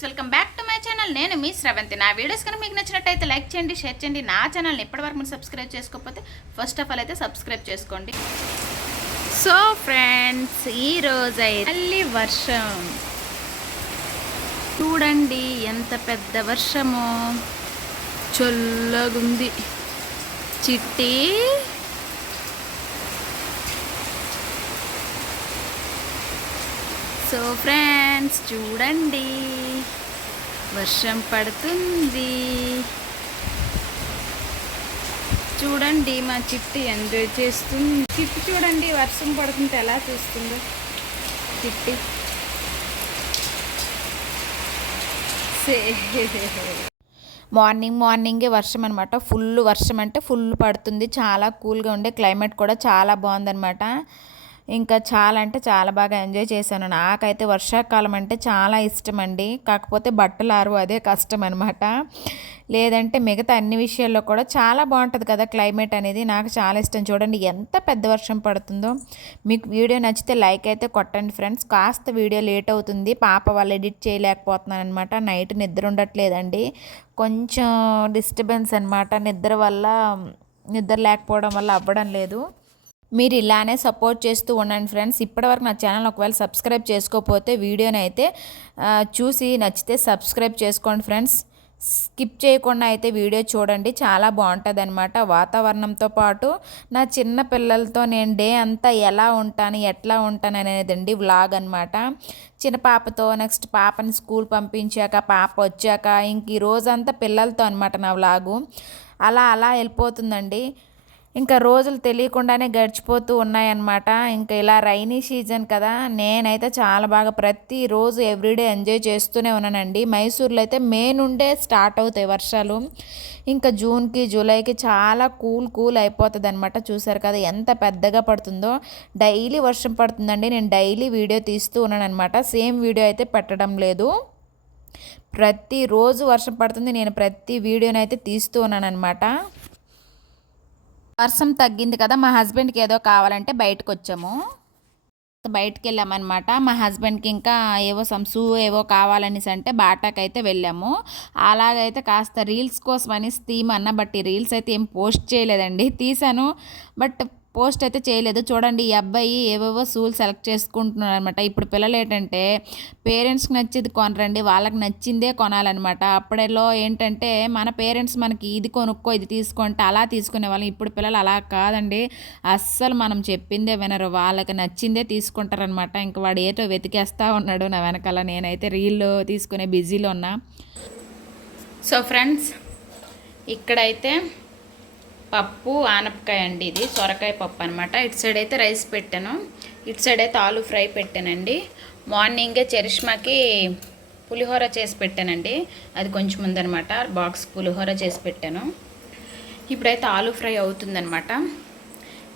Friends, welcome back to my channel. నేను మీ శ్రవంతి. నా videos కనుక మీకు నచ్చినట్టయితే లైక్ చేయండి, షేర్ చేయండి. నా ఛానల్ని ఇప్పటివరకు మీరు సబ్స్క్రైబ్ చేసుకోకపోతే ఫస్ట్ ఆఫ్ ఆల్ అయితే సబ్స్క్రైబ్ చేసుకోండి. సో ఫ్రెండ్స్, ఈరోజు మళ్ళీ వర్షం చూడండి, ఎంత పెద్ద వర్షమో. చల్లగుంది. చిట్టి సో ఫ్రెండ్స్ చూడండి, వర్షం పడుతుంది. చూడండి, మా చిట్టి ఎంజాయ్ చేస్తుంది. చిట్టి చూడండి, వర్షం పడుతుంటే ఎలా చూస్తుందో చిట్టి. మార్నింగే వర్షం అనమాట. ఫుల్ వర్షం అంటే ఫుల్ పడుతుంది. చాలా కూల్గా ఉండే క్లైమేట్ కూడా చాలా బాగుందనమాట. ఇంకా చాలా అంటే చాలా బాగా ఎంజాయ్ చేశాను. నాకైతే వర్షాకాలం అంటే చాలా ఇష్టం అండి. కాకపోతే బట్టలు ఆరు అదే కష్టం అనమాట. లేదంటే మిగతా అన్ని విషయాల్లో కూడా చాలా బాగుంటుంది కదా క్లైమేట్ అనేది. నాకు చాలా ఇష్టం. చూడండి ఎంత పెద్ద వర్షం పడుతుందో. మీకు వీడియో నచ్చితే లైక్ అయితే కొట్టండి ఫ్రెండ్స్. కాస్త వీడియో లేట్ అవుతుంది, పాప వాళ్ళు ఎడిట్ చేయలేకపోతున్నాను అనమాట. నైట్ నిద్ర ఉండట్లేదండి, కొంచెం డిస్టర్బెన్స్ అనమాట. నిద్ర లేకపోవడం వల్ల అవ్వడం లేదు. మీరు ఇలానే సపోర్ట్ చేస్తూ ఉండండి ఫ్రెండ్స్. ఇప్పటివరకు నా ఛానల్ ఒకవేళ సబ్స్క్రైబ్ చేసుకోకపోతే వీడియోని అయితే చూసి నచ్చితే సబ్స్క్రైబ్ చేసుకోండి ఫ్రెండ్స్. స్కిప్ చేయకుండా అయితే వీడియో చూడండి, చాలా బాగుంటుంది అనమాట. వాతావరణంతో పాటు నా చిన్న పిల్లలతో నేను డే అంతా ఎలా ఉంటాను, ఎట్లా ఉంటాను అనేదండి వ్లాగ్ అనమాట. చిన్న పాపతో, నెక్స్ట్ పాపని స్కూల్ పంపించాక, పాప వచ్చాక, ఇంక ఈ రోజంతా పిల్లలతో అనమాట నా వ్లాగు. అలా వెళ్ళిపోతుందండి. ఇంకా రోజులు తెలియకుండానే గడిచిపోతూ ఉన్నాయన్నమాట. ఇంకా ఇలా రైనీ సీజన్ కదా, నేనైతే చాలా బాగా ప్రతిరోజు ఎవ్రీడే ఎంజాయ్ చేస్తూనే ఉన్నానండి. మైసూర్లో అయితే మే నుండే స్టార్ట్ అవుతాయి వర్షాలు. ఇంకా జూన్కి, జూలైకి చాలా కూల్ అయిపోతుంది అనమాట. చూసారు కదా ఎంత పెద్దగా పడుతుందో. డైలీ వర్షం పడుతుందండి. నేను డైలీ వీడియో తీస్తూ ఉన్నాను అనమాట. సేమ్ వీడియో అయితే పెట్టడం లేదు. ప్రతిరోజు వర్షం పడుతుంది, నేను ప్రతి వీడియోనైతే తీస్తూ ఉన్నాను అనమాట. వర్షం తగ్గింది కదా, మా హస్బెండ్కి ఏదో కావాలంటే బయటకు వచ్చాము. బయటకు వెళ్ళామన్నమాట. మా హస్బెండ్కి ఇంకా ఏవో షూ ఏవో కావాలనేసి అంటే బాటాకి అయితే వెళ్ళాము. అలాగైతే కాస్త రీల్స్ కోసం అని తీయమన్నా, బట్ ఈ రీల్స్ అయితే ఏం పోస్ట్ చేయలేదండి. తీసాను బట్ పోస్ట్ అయితే చేయలేదు. చూడండి, ఈ అబ్బాయి ఏవేవో షూలు సెలెక్ట్ చేసుకుంటున్నాడు అనమాట. ఇప్పుడు పిల్లలు ఏంటంటే పేరెంట్స్కి నచ్చేది కొనరండి, వాళ్ళకి నచ్చిందే కొనాలన్నమాట. అప్పుడేలో ఏంటంటే మన పేరెంట్స్ మనకి ఇది కొనుక్కో, ఇది తీసుకుంటే అలా తీసుకునే వాళ్ళం. ఇప్పుడు పిల్లలు అలా కాదండి, అస్సలు మనం చెప్పిందే వినరు, వాళ్ళకి నచ్చిందే తీసుకుంటారనమాట. ఇంక వాడు ఏటో వెతికేస్తూ ఉన్నాడు నా వెనకాల. నేనైతే రీల్ తీసుకునే బిజీలో ఉన్నా. సో ఫ్రెండ్స్, ఇక్కడైతే పప్పు ఆనపకాయ అండి, ఇది సొరకాయ పప్పు అనమాట. ఇటు సైడ్ అయితే రైస్ పెట్టాను, ఇటు సైడ్ అయితే ఆలు ఫ్రై పెట్టానండి. మార్నింగే చరిష్మాకి పులిహోర చేసి పెట్టానండి, అది కొంచెం ఉందనమాట. బాక్స్ పులిహోర చేసి పెట్టాను. ఇప్పుడైతే ఆలు ఫ్రై అవుతుందనమాట.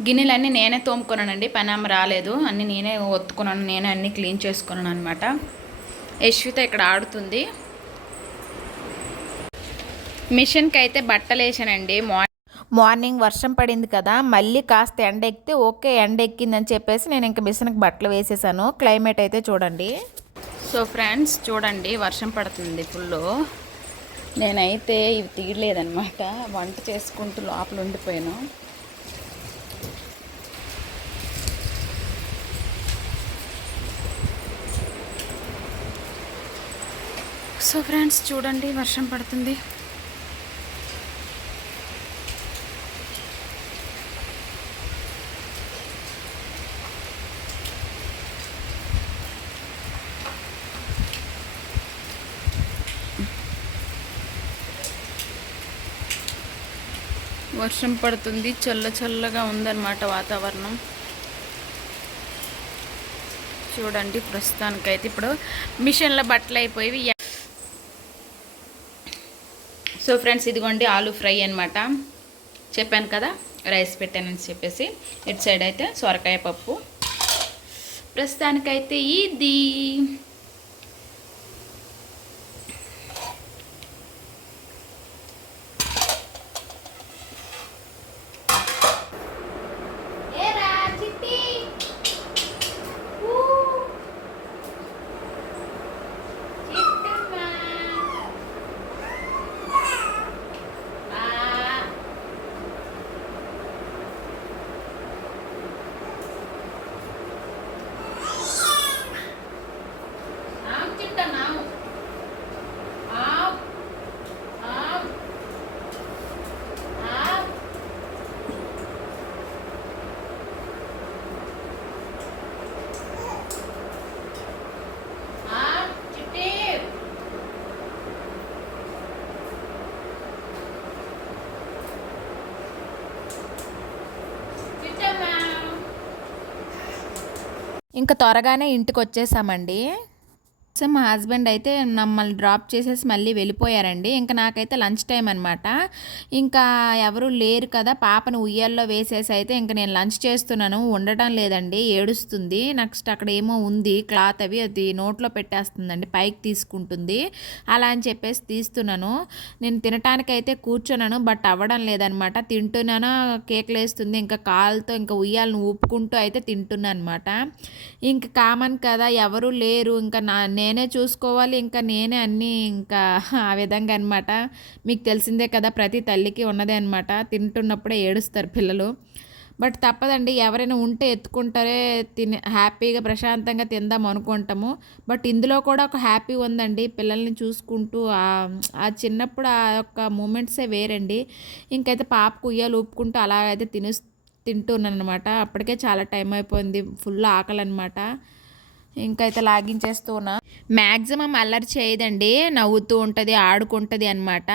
గిన్నెలన్నీ నేనే తోముకున్నానండి, పనామ రాలేదు, అన్నీ నేనే ఒత్తుకున్నాను, నేనే అన్నీ క్లీన్ చేసుకున్నాను అనమాట. యశ్విత ఇక్కడ ఆడుతుంది. మిషన్కి అయితే బట్టలు వేసానండి. మార్నింగ్ వర్షం పడింది కదా, మళ్ళీ కాస్త ఎండ ఎక్కితే ఓకే, ఎండ ఎక్కిందని చెప్పేసి నేను ఇంకా మిషన్కి బట్టలు వేసేసాను. క్లైమేట్ అయితే చూడండి. సో ఫ్రెండ్స్ చూడండి, వర్షం పడుతుంది ఫుల్. నేనైతే ఇవి తీయలేదన్నమాట, వంట చేసుకుంటూ లోపల ఉండిపోయాను. సో ఫ్రెండ్స్ చూడండి, వర్షం పడుతుంది. వర్షం పడుతుంది, చల్లగా ఉందన్నమాట వాతావరణం. చూడండి, ప్రస్తుతానికైతే ఇప్పుడు మిషన్లో బట్టలు అయిపోయి. సో ఫ్రెండ్స్ ఇదిగోండి ఆలు ఫ్రై అనమాట. చెప్పాను కదా రైస్ పెట్టానని చెప్పేసి. ఇటు సైడ్ అయితే సొరకాయ పప్పు. ప్రస్తుతానికైతే ఇది. ఇంకా త్వరగానే ఇంటికి వచ్చేసామండి. సో మా హస్బెండ్ అయితే మమ్మల్ని డ్రాప్ చేసేసి మళ్ళీ వెళ్ళిపోయారండి. ఇంకా నాకైతే లంచ్ టైం అనమాట. ఇంకా ఎవరు లేరు కదా, పాపను ఉయ్యాల్లో వేసేసి అయితే ఇంకా నేను లంచ్ చేస్తున్నాను. ఉండటం లేదండి, ఏడుస్తుంది. నెక్స్ట్ అక్కడ ఏమో ఉంది క్లాత్, అది నోట్లో పెట్టేస్తుందండి, పైకి తీసుకుంటుంది. అలా అని చెప్పేసి తీస్తున్నాను. నేను తినటానికైతే కూర్చున్నాను, బట్ అవ్వడం లేదనమాట. తింటున్నాను, కేకలు వేస్తుంది. ఇంకా కాలుతో ఇంకా ఉయ్యాలను ఊపుకుంటూ అయితే తింటున్నాను అనమాట. ఇంక కామన్ కదా, ఎవరు లేరు, ఇంకా నేనే చూసుకోవాలి, ఇంకా నేనే అన్నీ ఇంకా ఆ విధంగా అనమాట. మీకు తెలిసిందే కదా, ప్రతి తల్లికి ఉన్నదే అనమాట. తింటున్నప్పుడే ఏడుస్తారు పిల్లలు. బట్ తప్పదండి, ఎవరైనా ఉంటే ఎత్తుకుంటారే, హ్యాపీగా ప్రశాంతంగా తిందాం అనుకుంటాము. బట్ ఇందులో కూడా ఒక హ్యాపీ ఉందండి, పిల్లల్ని చూసుకుంటూ ఆ చిన్నప్పుడు ఆ యొక్క మూమెంట్సే వేరండి. ఇంకైతే పాపకు ఉయ్యాలు ఊపుకుంటూ అలాగైతే తింటున్నాను అనమాట. అప్పటికే చాలా టైం అయిపోయింది, ఫుల్ ఆకలి అనమాట. ఇంకైతే లాగించేస్తూ ఉన్నా. మ్యాక్సిమం అల్లరి చేయదండి, నవ్వుతూ ఉంటుంది, ఆడుకుంటుంది అనమాట.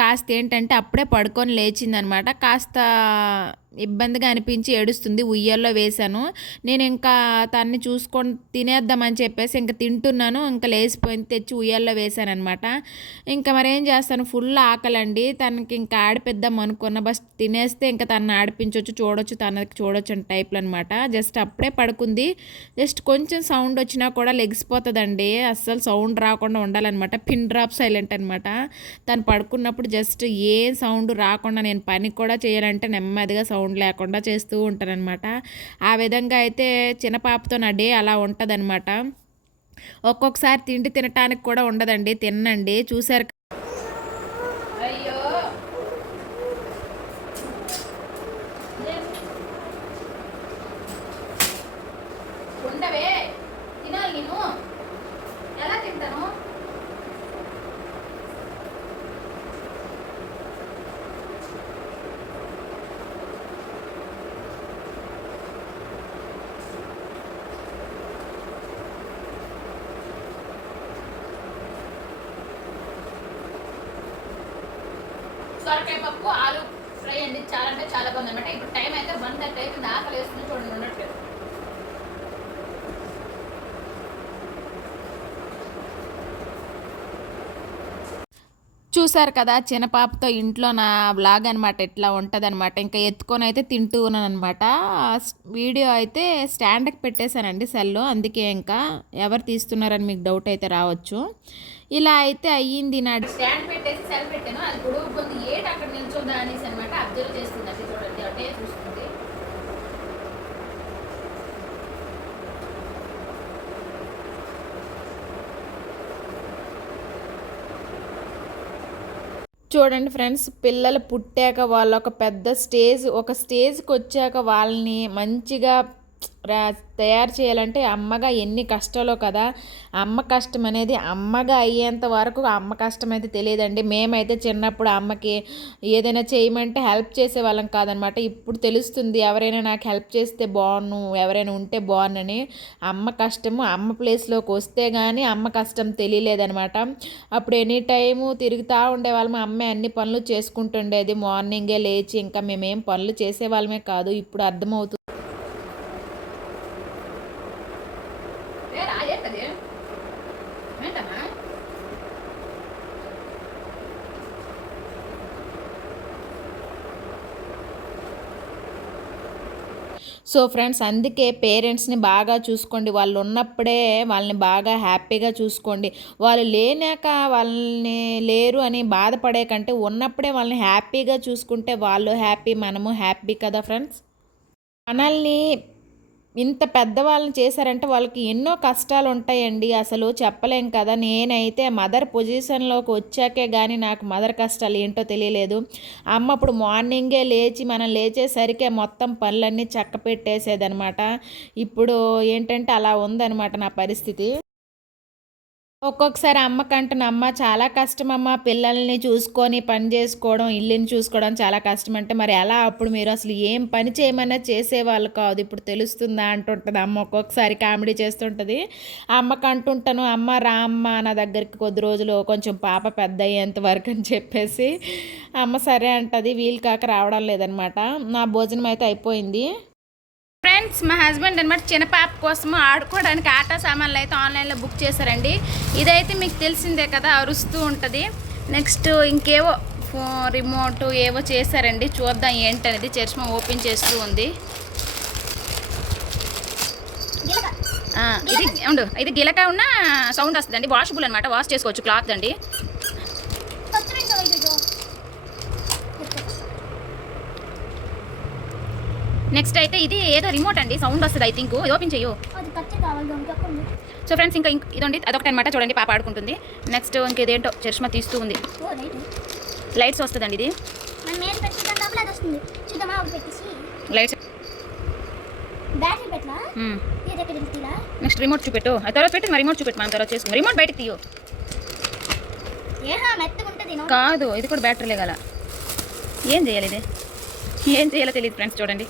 కాస్త ఏంటంటే అప్పుడే పడుకొని లేచిందనమాట. కాస్త ఇబ్బందిగా అనిపించి ఏడుస్తుంది. ఉయ్యాల్లో వేశాను నేను, ఇంకా తన్ని చూసుకొని తినేద్దామని చెప్పేసి ఇంకా తింటున్నాను. ఇంకా లేచిపోయింది, తెచ్చి ఉయ్యాల్లో వేశాను అనమాట. ఇంకా మరేం చేస్తాను, ఫుల్ ఆకలండి. తనకి ఇంకా ఆడిపిద్దాం అనుకున్న, బస్ తినేస్తే ఇంకా తనని ఆడిపించవచ్చు, చూడొచ్చు, తనకి చూడొచ్చు అని టైప్లో అనమాట. జస్ట్ అప్పుడే పడుకుంది. జస్ట్ కొంచెం సౌండ్ వచ్చినా కూడా లెగిసిపోతుందండి. అస్సలు సౌండ్ రాకుండా ఉండాలన్నమాట. పిన్ డ్రాప్ సైలెంట్ అనమాట. తను పడుకున్నప్పుడు జస్ట్ ఏ సౌండ్ రాకుండా నేను పని కూడా చేయాలంటే నెమ్మదిగా సౌండ్ లేకుండా చేస్తూ ఉంటానన్నమాట. ఆ విధంగా అయితే చిన్న పాపతో నా డే అలా ఉంటుందన్నమాట. ఒక్కొక్కసారి తిండి తినటానికి కూడా ఉండదండి, తినండి. చూసారు. అయ్యో ఉండవే, తినాలి నేను, ఎలా తింటాను? సొరకాయ పప్పు ఆలు ఫ్రై అండి, చాలా అంటే చాలా బాగుంది అనమాట. ఇప్పుడు టైం అయితే 1:30 అవుతుంది, ఆకలి వేస్తుంది, చూడండి ఉండట్లేదు. చూసారు కదా, చిన్న పాపతో ఇంట్లో నా బ్లాగ్ అనమాట ఎట్లా ఉంటుంది అనమాట. ఇంకా ఎత్తుకొని అయితే తింటూ ఉన్నాను అనమాట. వీడియో అయితే స్టాండ్కి పెట్టేశానండి సెల్లో, అందుకే ఇంకా ఎవరు తీస్తున్నారని మీకు డౌట్ అయితే రావచ్చు. ఇలా అయితే అయ్యింది. నా స్టాండ్ పెట్టేసి సెల్ పెట్టాను, అది గొడవ కొంత ఏటి అక్కడ నిల్చోదా అనేసి అనమాట అబ్జర్వ్ చేస్తుంది. అది చూడండి, అటే చూస్తుంది. చూడండి ఫ్రెండ్స్, పిల్లలు పుట్టాక వాళ్ళు ఒక స్టేజ్కి వచ్చాక వాళ్ళని మంచిగా తయారు చేయాలంటే అమ్మగా ఎన్ని కష్టాలో కదా. అమ్మ కష్టం అనేది అమ్మగా అయ్యేంత వరకు అమ్మ కష్టం అయితే తెలియదండి. మేమైతే చిన్నప్పుడు అమ్మకి ఏదైనా చేయమంటే హెల్ప్ చేసేవాళ్ళం కాదనమాట. ఇప్పుడు తెలుస్తుంది, ఎవరైనా నాకు హెల్ప్ చేస్తే బాగున్ను, ఎవరైనా ఉంటే బాగున్నని. అమ్మ కష్టము, అమ్మ ప్లేస్లోకి వస్తే కానీ అమ్మ కష్టం తెలియలేదనమాట. అప్పుడు ఎనీ టైము తిరుగుతూ ఉండేవాళ్ళము, అమ్మే అన్ని పనులు చేసుకుంటుండేది. మార్నింగే లేచి ఇంకా మేమేం పనులు చేసేవాళ్ళమే కాదు, ఇప్పుడు అర్థమవుతుంది. సో ఫ్రెండ్స్, అందుకే పేరెంట్స్ని బాగా చూసుకోండి. వాళ్ళు ఉన్నప్పుడే వాళ్ళని బాగా హ్యాపీగా చూసుకోండి. వాళ్ళు లేనాక వాళ్ళని లేరు అని బాధపడే కంటే ఉన్నప్పుడే వాళ్ళని హ్యాపీగా చూసుకుంటే వాళ్ళు హ్యాపీ, మనము హ్యాపీ కదా ఫ్రెండ్స్. మనల్ని ఇంత పెద్దవాళ్ళని చేశారంటే వాళ్ళకి ఎన్నో కష్టాలు ఉంటాయండి, అసలు చెప్పలేం కదా. నేనైతే మదర్ పొజిషన్లోకి వచ్చాకే కానీ నాకు మదర్ కష్టాలు ఏంటో తెలియలేదు. అమ్మ అప్పుడు మార్నింగే లేచి మనం లేచేసరికే మొత్తం పనులన్నీ చక్క పెట్టేసేదనమాట. ఇప్పుడు ఏంటంటే అలా ఉందన్నమాట నా పరిస్థితి. ఒక్కొక్కసారి అమ్మ చాలా కష్టం అమ్మ, పిల్లల్ని చూసుకొని పని చేసుకోవడం, ఇల్లుని చూసుకోవడం చాలా కష్టం అంటే మరి ఎలా, అప్పుడు మీరు అసలు ఏం పని చేయమన్నా చేసేవాళ్ళు కాదు, ఇప్పుడు తెలుస్తుందా అంటుంటుంది అమ్మ. ఒక్కొక్కసారి కామెడీ చేస్తుంటుంది. అమ్మకు అంటుంటాను, అమ్మ రా అమ్మ నా దగ్గరికి కొద్ది రోజులు, కొంచెం పాప పెద్ద అయ్యేంత వరకు అని చెప్పేసి. అమ్మ సరే అంటుంది, వీలు కాక రావడం లేదనమాట. నా భోజనం అయితే అయిపోయింది. ఫ్రెండ్స్ మా హస్బెండ్ అనమాట చిన్న పాప కోసం ఆడుకోవడానికి ఆట సామాన్లు అయితే ఆన్లైన్లో బుక్ చేశారండి. ఇదైతే మీకు తెలిసిందే కదా, అరుస్తూ ఉంటుంది. నెక్స్ట్ ఇంకేవో రిమోట్ ఏవో చేశారండి, చూద్దాం ఏంటనేది. చరిష్మా ఓపెన్ చేస్తూ ఉంది. ఇది గిలక ఉన్న సౌండ్ వస్తుందండి. వాషబుల్ అనమాట, వాష్ చేసుకోవచ్చు, క్లాత్ అండి. నెక్స్ట్ అయితే ఇది ఏదో రిమోట్ అండి, సౌండ్ వస్తుంది. ఐ థింక్ ఇది ఓపెన్ చెయ్యు. సో ఫ్రెండ్స్ ఇంకా ఇదండి, అదొకటి అనమాట. చూడండి పాప ఆడుకుంటుంది. నెక్స్ట్ ఇంకేదేంటో చరిష్మా తీస్తూ ఉంది. లైట్స్ వస్తుందండి ఇది. లైట్స్ నెక్స్ట్ రిమోట్ చూపెట్టు. తర్వాత పెట్టి మరి రిమోట్ చూపెట్టు, మనం తర్వాత చేసుకుందాం. రిమోట్ బయటకు తీయు. కాదు ఇది కూడా బ్యాటరీలే గల. ఏం చేయాలి ఇది, ఏం చేయాలో తెలియదు ఫ్రెండ్స్. చూడండి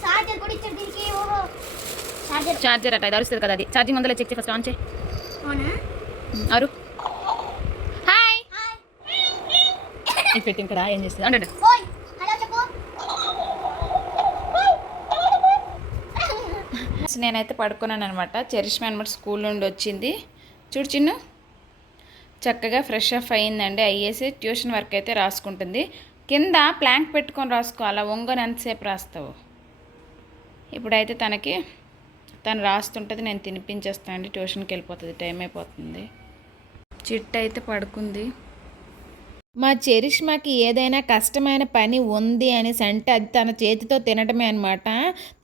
చార్జర్ అట్లా ఇది అరుస్తుంది కదా, అది ఛార్జింగ్ ఉందో చెక్ చేసి ఫస్ట్ ఆన్ చేయి. అరు హాయ్ ఇది పెట్టి ఇక్కడ ఏం చేస్తుంది అంటే నేనైతే పడుకున్నాను అనమాట. చరిష్మా అనమాట స్కూల్ నుండి వచ్చింది. చూడు చిన్ను చక్కగా ఫ్రెష్ అప్ అయ్యిందండి. అయ్యేసి ట్యూషన్ వర్క్ అయితే రాసుకుంటుంది. కింద ప్లాంక్ పెట్టుకొని రాసుకో, అలా ఒంగని ఎంతసేపు రాస్తావు. ఇప్పుడైతే తను రాస్తుంటుంది, నేను తినిపించేస్తానండి. ట్యూషన్కి వెళ్ళిపోతుంది, టైం అయిపోతుంది. చిట్టు అయితే పడుకుంది. మా చరిష్మాకి ఏదైనా కష్టమైన పని ఉంది అనేసి అంటే అది తన చేతితో తినడమే అనమాట.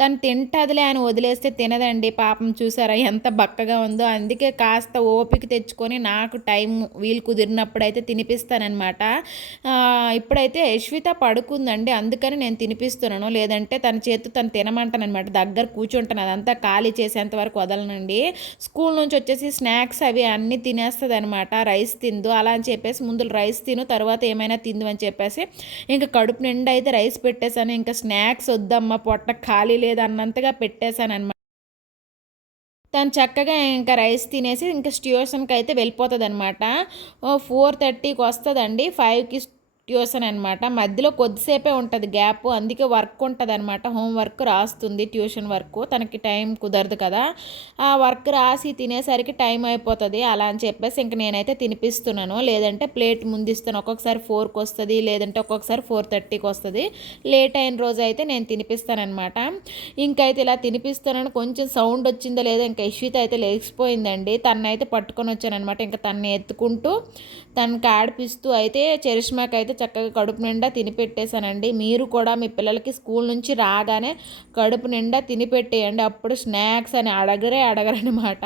తను తింటదిలే అని వదిలేస్తే తినదండి. పాపం చూసారా ఎంత బక్కగా ఉందో. అందుకే కాస్త ఓపిక తెచ్చుకొని నాకు టైం వీలు కుదిరినప్పుడు అయితే తినిపిస్తానమాట. ఇప్పుడైతే యశ్విత పడుకుందండి, అందుకని నేను తినిపిస్తున్నాను. లేదంటే తన చేతితో తను తినమంటాను అనమాట. దగ్గర కూర్చుంటాను, అదంతా ఖాళీ చేసేంత వరకు వదలనండి. స్కూల్ నుంచి వచ్చేసి స్నాక్స్ అవి అన్నీ తినేస్తుంది అనమాట. రైస్ తిందు అలా అని చెప్పేసి ముందు రైస్ తిను, తర్వాత ఏమైనా తిందు అని చెప్పేసి ఇంకా కడుపు నిండా అయితే రైస్ పెట్టేశాను. ఇంకా స్నాక్స్ వద్దమ్మా, పొట్ట ఖాళీ లేదు అన్నంతగా పెట్టేశాను అనమాట. తను చక్కగా ఇంకా రైస్ తినేసి ఇంకా ట్యూషన్కి అయితే వెళ్ళిపోతుంది అనమాట. 4:30కి వస్తుందండి, 5కి ట్యూషన్ అనమాట. మధ్యలో కొద్దిసేపే ఉంటుంది గ్యాప్, అందుకే వర్క్ ఉంటుంది అనమాట. హోంవర్క్ రాస్తుంది, ట్యూషన్ వర్క్. తనకి టైం కుదరదు కదా, ఆ వర్క్ రాసి తినేసరికి టైం అయిపోతుంది. అలా అని చెప్పేసి ఇంక నేనైతే తినిపిస్తున్నాను. లేదంటే ప్లేట్ ముందిస్తాను. ఒక్కొక్కసారి 4కి వస్తుంది, లేదంటే ఒక్కొక్కసారి 4:30కి వస్తుంది. లేట్ అయిన రోజు అయితే నేను తినిపిస్తానమాట. ఇంకైతే ఇలా తినిపిస్తున్నాను. కొంచెం సౌండ్ వచ్చిందో లేదో ఇంకా యశ్విత అయితే లేచిపోయిందండి. తనైతే పట్టుకొని వచ్చానమాట. ఇంకా తనని ఎత్తుకుంటూ తనకి ఆడిపిస్తూ అయితే చరిష్మాకి అయితే చక్కగా కడుపు నిండా తినిపెట్టేశానండి. మీరు కూడా మీ పిల్లలకి స్కూల్ నుంచి రాగానే కడుపు నిండా తినిపెట్టేయండి. అప్పుడు స్నాక్స్ అని అడగరనమాట.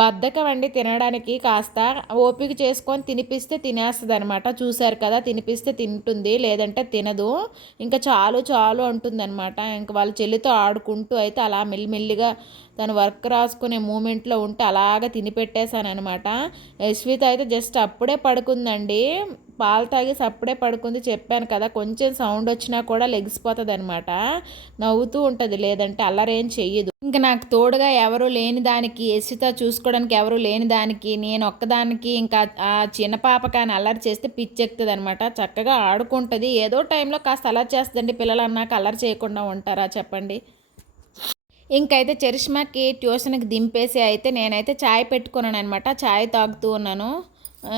బద్ధకం అండి తినడానికి. కాస్త ఓపిక చేసుకొని తినిపిస్తే తినేస్తుంది అనమాట. చూశారు కదా, తినిపిస్తే తింటుంది, లేదంటే తినదు. ఇంకా చాలు చాలు అంటుంది అనమాట. ఇంకా వాళ్ళ చెల్లితో ఆడుకుంటూ అయితే అలా మెల్లిమెల్లిగా తను వర్క్ రాసుకునే మూమెంట్లో ఉంటే అలాగ తినిపెట్టేశాను అనమాట. యశ్విత అయితే జస్ట్ అప్పుడే పడుకుందండి, పాలు తాగేసి అప్పుడే పడుకుంది. చెప్పాను కదా, కొంచెం సౌండ్ వచ్చినా కూడా లెగిసిపోతుంది అనమాట. నవ్వుతూ ఉంటుంది, లేదంటే అల్లరేం చెయ్యదు. ఇంకా నాకు తోడుగా ఎవరు లేని దానికి, యశ్విత చూసుకోవడానికి ఎవరు లేని దానికి, నేను ఒక్కదానికి ఇంకా ఆ చిన్న పాప కానీ అల్లరి చేస్తే పిచ్చెక్కుతుంది అనమాట. చక్కగా ఆడుకుంటుంది. ఏదో టైంలో కాస్త అల్లరి చేస్తుందండి. పిల్లలు అన్నాక అల్లరి చేయకుండా ఉంటారా చెప్పండి. ఇంకైతే చరిష్మాకి ట్యూషన్కి దింపేసి అయితే నేనైతే చాయ్ పెట్టుకున్నాను అనమాట. చాయ్ తాగుతూ ఉన్నాను.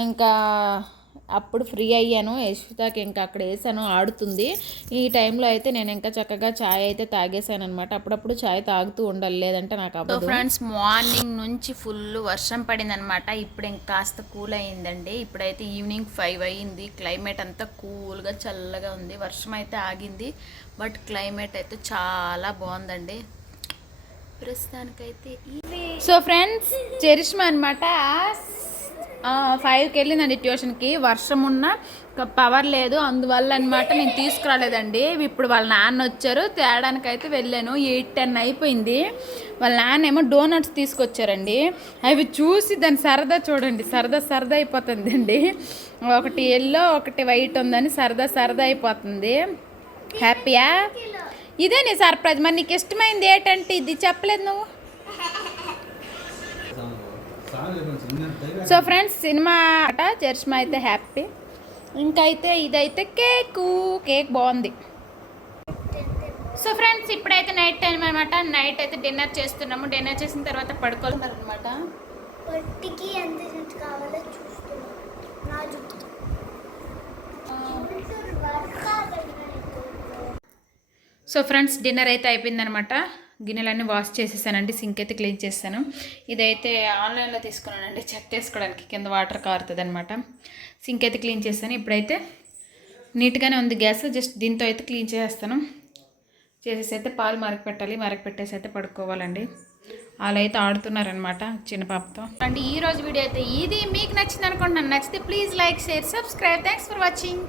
ఇంకా అప్పుడు ఫ్రీ అయ్యాను. యశ్వితకి ఇంకా అక్కడ వేసాను, ఆడుతుంది. ఈ టైంలో అయితే నేను ఇంకా చక్కగా చాయ్ అయితే తాగేసాను అనమాట. అప్పుడప్పుడు చాయ్ తాగుతూ ఉండాలి, లేదంటే నాకు అవ్వదు. ఫ్రెండ్స్ మార్నింగ్ నుంచి ఫుల్ వర్షం పడింది అనమాట. ఇప్పుడు ఇంకా కాస్త కూల్ అయ్యిందండి. ఇప్పుడైతే ఈవినింగ్ 5 అయ్యింది. క్లైమేట్ అంతా కూల్గా చల్లగా ఉంది. వర్షం అయితే ఆగింది, బట్ క్లైమేట్ అయితే చాలా బాగుందండి ప్రస్తుతానికైతే. సో ఫ్రెండ్స్ చరిష్మా అనమాట 5కి వెళ్ళిందండి ట్యూషన్కి. వర్షం ఉన్న పవర్ లేదు, అందువల్ల అనమాట నేను తీసుకురాలేదండి. ఇప్పుడు వాళ్ళ నాన్న వచ్చారు, తేడానికైతే వెళ్ళాను. 8-10 అయిపోయింది. వాళ్ళ నాన్న ఏమో డోనట్స్ తీసుకొచ్చారండి. అవి చూసి దాని సరదా చూడండి, సరదా అయిపోతుంది అండి. ఒకటి ఎల్లో ఒకటి వైట్ ఉందని సరదా అయిపోతుంది. హ్యాపీయా? ఇదే నీ సర్ప్రైజ్. మరి నీకు ఇష్టమైంది ఏంటంటే ఇది చెప్పలేదు నువ్వు. సో ఫ్రెండ్స్ సినిమా అట చరిష్మా అయితే హ్యాపీ. ఇంకైతే ఇదైతే కేక్ బాగుంది. సో ఫ్రెండ్స్ ఇప్పుడైతే నైట్ టైం అనమాట. నైట్ అయితే డిన్నర్ చేస్తున్నాము. డిన్నర్ చేసిన తర్వాత పడుకోవాలి అనమాట. పొట్టికి ఎంత జుట్టు కావాలో చూస్తున్నాం. నా జుట్టు సో ఫ్రెండ్స్ డిన్నర్ అయితే అయిపోయిందనమాట. గిన్నెలన్నీ వాష్ చేసేసానండి. సింక్ అయితే క్లీన్ చేస్తాను. ఇదైతే ఆన్లైన్లో తీసుకున్నానండి చెత్త వేసుకోవడానికి. కింద వాటర్ కారుతుంది అనమాట. సింక్ అయితే క్లీన్ చేస్తాను. ఇప్పుడైతే నీట్గానే ఉంది గ్యాస్. జస్ట్ దీంతో అయితే క్లీన్ చేసేస్తాను. చేసేసి అయితే పాలు మరగపెట్టాలి. మరగపెట్టేసి అయితే పడుకోవాలండి. అలా అయితే ఆడుతున్నారనమాట చిన్న పాపతో. అండ్ ఈరోజు వీడియో అయితే ఇది మీకు నచ్చింది అనుకుంటున్నాను. నచ్చితే please like, share, subscribe. Thanks for watching.